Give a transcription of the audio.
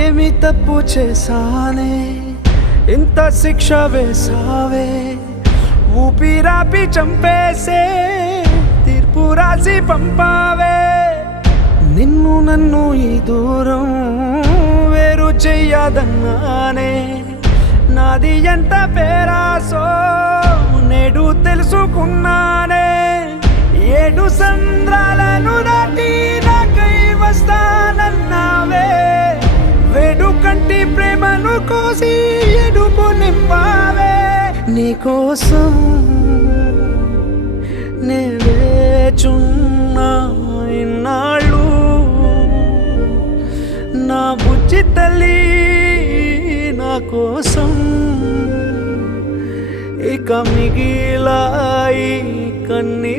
ఏమి తప్పు చేశానే ఇంత శిక్ష వేసావే ఊపిరాపి చంపేసే తీర్పు రాసి పంపావే నిన్ను నన్ను ఈ దూరం వేరు చెయ్యదన్నానే నాది ఎంత పేరాసో నేడు తెలుసుకున్నానే 7 సంద్రాలను దాటి నాకై వస్తానన్నావే వేడుకంటి ప్రేమను కోసి ఎడుపు నింపావే నీకోసం నే వేచున్నా ఇన్నాళ్ళు నా బుజ్జి తల్లి నా కోసం ఇక మిగిలాయి కన్నీ